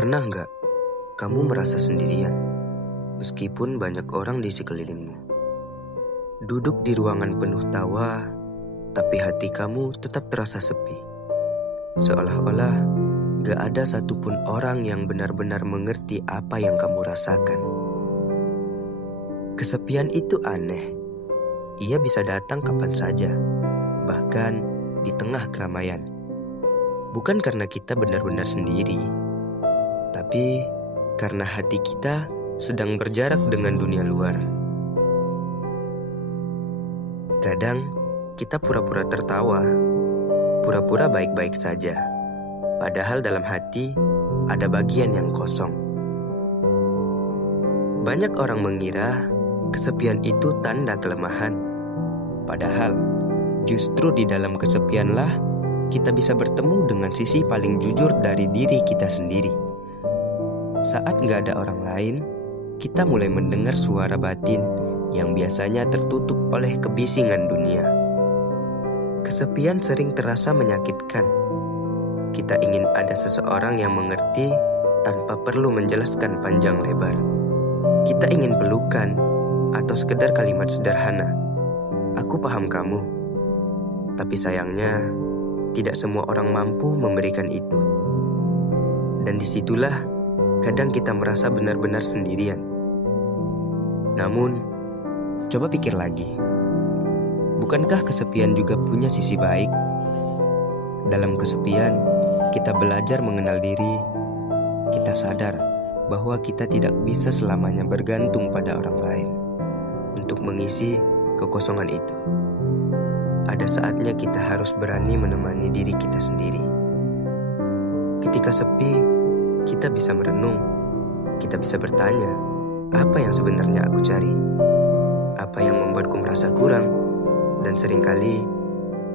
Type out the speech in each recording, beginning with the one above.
Pernah nggak kamu merasa sendirian, meskipun banyak orang di sekelilingmu? Duduk di ruangan penuh tawa, tapi hati kamu tetap terasa sepi. Seolah-olah gak ada satupun orang yang benar-benar mengerti apa yang kamu rasakan. Kesepian itu aneh. Ia bisa datang kapan saja, bahkan di tengah keramaian. Bukan karena kita benar-benar sendiri, tapi karena hati kita sedang berjarak dengan dunia luar. Kadang kita pura-pura tertawa, pura-pura baik-baik saja, padahal dalam hati ada bagian yang kosong. Banyak orang mengira kesepian itu tanda kelemahan, padahal justru di dalam kesepianlah kita bisa bertemu dengan sisi paling jujur dari diri kita sendiri. Saat gak ada orang lain, kita mulai mendengar suara batin yang biasanya tertutup oleh kebisingan dunia. Kesepian sering terasa menyakitkan. Kita ingin ada seseorang yang mengerti tanpa perlu menjelaskan panjang lebar. Kita ingin pelukan atau sekedar kalimat sederhana, "Aku paham kamu." Tapi sayangnya, tidak semua orang mampu memberikan itu. Dan disitulah kadang kita merasa benar-benar sendirian. Namun, coba pikir lagi. Bukankah kesepian juga punya sisi baik? Dalam kesepian, kita belajar mengenal diri. Kita sadar bahwa kita tidak bisa selamanya bergantung pada orang lain untuk mengisi kekosongan itu. Ada saatnya kita harus berani menemani diri kita sendiri. Ketika sepi, kita bisa merenung, kita bisa bertanya, apa yang sebenarnya aku cari? Apa yang membuatku merasa kurang? Dan seringkali,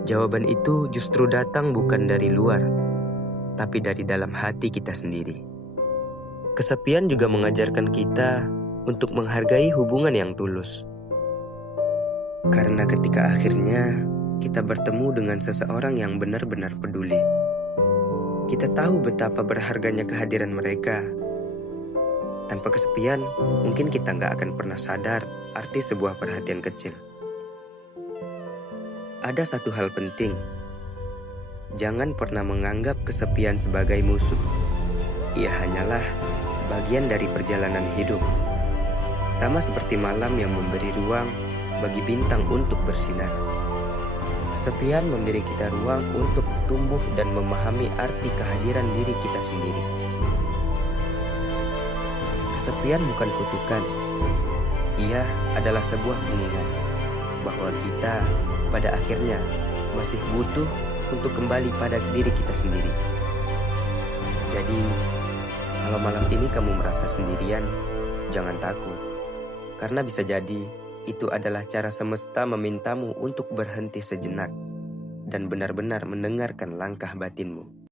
jawaban itu justru datang bukan dari luar, tapi dari dalam hati kita sendiri. Kesepian juga mengajarkan kita untuk menghargai hubungan yang tulus. Karena ketika akhirnya kita bertemu dengan seseorang yang benar-benar peduli, kita tahu betapa berharganya kehadiran mereka. Tanpa kesepian, mungkin kita gak akan pernah sadar arti sebuah perhatian kecil. Ada satu hal penting. Jangan pernah menganggap kesepian sebagai musuh. Ia hanyalah bagian dari perjalanan hidup. Sama seperti malam yang memberi ruang bagi bintang untuk bersinar. Kesepian memberi kita ruang untuk tumbuh dan memahami arti kehadiran diri kita sendiri. Kesepian bukan kutukan. Ia adalah sebuah pengingat bahwa kita pada akhirnya masih butuh untuk kembali pada diri kita sendiri. Jadi, kalau malam ini kamu merasa sendirian, jangan takut. Karena bisa jadi itu adalah cara semesta memintamu untuk berhenti sejenak dan benar-benar mendengarkan langkah batinmu.